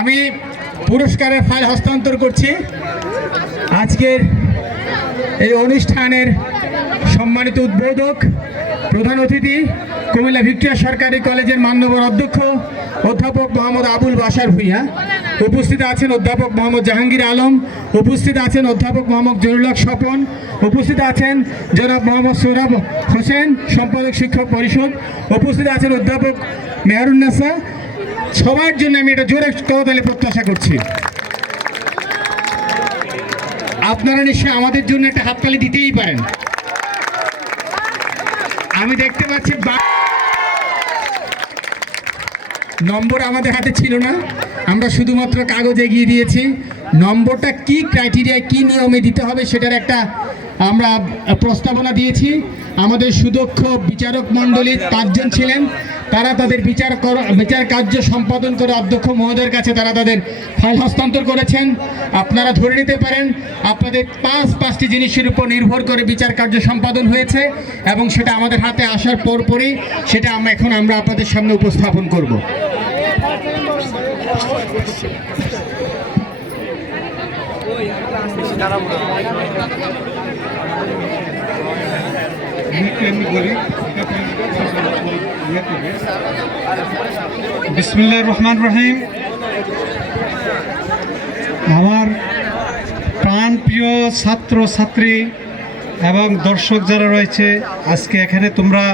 আমি পুরস্কারের ফাইল হস্তান্তর করছি। আজকের এই অনুষ্ঠানের সম্মানিত উদ্বোধক প্রধান অতিথি কুমিল্লা ভিক্টোরিয়া সরকারি কলেজের মান্যবর অধ্যক্ষ অধ্যাপক মোহাম্মদ আবুল বাসার ভূঁইয়া। উপস্থিত আছেন অধ্যাপক মোহাম্মদ জাহাঙ্গীর আলম। উপস্থিত আছেন অধ্যাপক মোহাম্মদ জরুল্লাহ স্বপন। উপস্থিত আছেন জনাব মোহাম্মদ সৌরভ হোসেন, সম্পাদক শিক্ষক পরিষদ। উপস্থিত আছেন অধ্যাপক মেহরুন্নেসা সবার জন্য আমি এটা জোরে করতালে প্রত্যাশা করছি। আপনারা নিশ্চয়ই আমাদের জন্য একটা হাততালি দিতেই পারেন। আমি দেখতে পাচ্ছি নম্বর আমাদের হাতে ছিল না। আমরা শুধুমাত্র কাগজ এগিয়ে দিয়েছি। নম্বরটা কি ক্রাইটেরিয়ায় কি নিয়মে দিতে হবে সেটার একটা আমরা প্রস্তাবনা দিয়েছি। আমাদের সুদক্ষ বিচারক মণ্ডলীর পাঁচজন ছিলেন। তারা তাদের বিচার কর বিচার কার্য সম্পাদন করে অধ্যক্ষ মহোদয়ের কাছে তারা তাদের ফাইল হস্তান্তর করেছেন। আপনারা ধরে নিতে পারেন আপনাদের পাঁচ পাঁচটি জিনিসের উপর নির্ভর করে বিচার কার্য সম্পাদন হয়েছে এবং সেটা আমাদের হাতে আসার পরপরই সেটা আমরা এখন আমরা আপনাদের সামনে উপস্থাপন করব। বিসমুল্লাহ রহমান রহিম। আমার প্রাণ প্রিয় ছাত্র, ছাত্রী এবং দর্শক যারা রয়েছে, আজকে এখানে তোমরা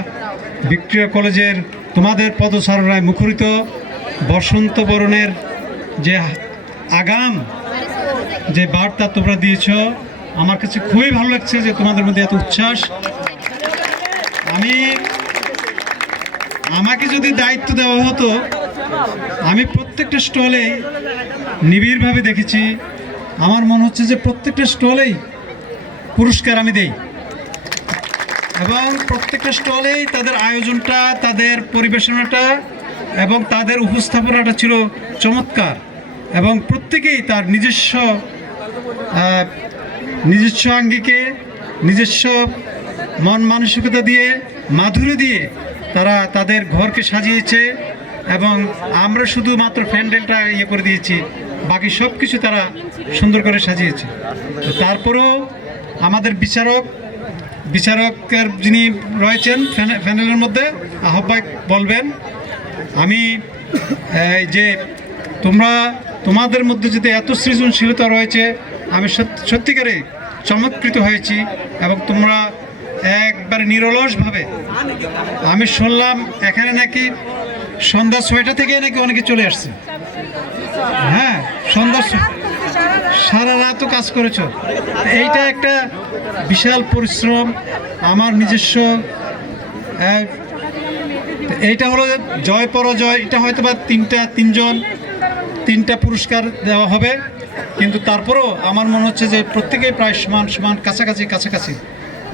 ভিক্টোরিয়া কলেজের তোমাদের পদচারণায় মুখরিত বসন্ত বরণের যে আগাম, যে বার্তা তোমরা দিয়েছ, আমার কাছে খুবই ভালো লাগছে যে তোমাদের মধ্যে এত উচ্ছ্বাস। আমি আমাকে যদি দায়িত্ব দেওয়া হতো, আমি প্রত্যেকটা স্টলে নিবিড়ভাবে দেখেছি। আমার মনে হচ্ছে যে প্রত্যেকটা স্টলেই পুরস্কার আমি দেই। এবং প্রত্যেকটা স্টলেই তাদের আয়োজনটা, তাদের পরিবেশনাটা এবং তাদের উপস্থাপনাটা ছিল চমৎকার। এবং প্রত্যেকেই তার নিজস্ব নিজস্ব আঙ্গিকে, নিজস্ব মন মানসিকতা দিয়ে মাধুরী দিয়ে তারা তাদের ঘরকে সাজিয়েছে এবং আমরা শুধুমাত্র প্যান্ডেলটা ইয়ে করে দিয়েছি, বাকি সব কিছু তারা সুন্দর করে সাজিয়েছে। তারপরেও আমাদের বিচারক, বিচারকের যিনি রয়েছেন প্যানে- প্যানেলের মধ্যে আহ্বায়ক বলবেন, আমি যে তোমরা, তোমাদের মধ্যে যদি এত সৃজনশীলতা রয়েছে, আমি সত্যি- সত্যিকারে চমৎকৃত হয়েছি এবং তোমরা একবারে নিরলসভাবে। আমি শুনলাম এখানে নাকি সন্ধ্যা ছয়টা থেকে নাকি অনেকে চলে আসছে। হ্যাঁ সন্ধ্যা সারা রাতও কাজ করেছ। এইটা একটা বিশাল পরিশ্রম আমার নিজস্ব আহ, এইটা হলো জয় পরাজয় এটা হয়তো বা তিনটা তিনজন তিনটা পুরস্কার দেওয়া হবে। কিন্তু তারপরেও আমার মনে হচ্ছে যে প্রত্যেকেই প্রায় সমান সমান কাছাকাছি কাছাকাছি।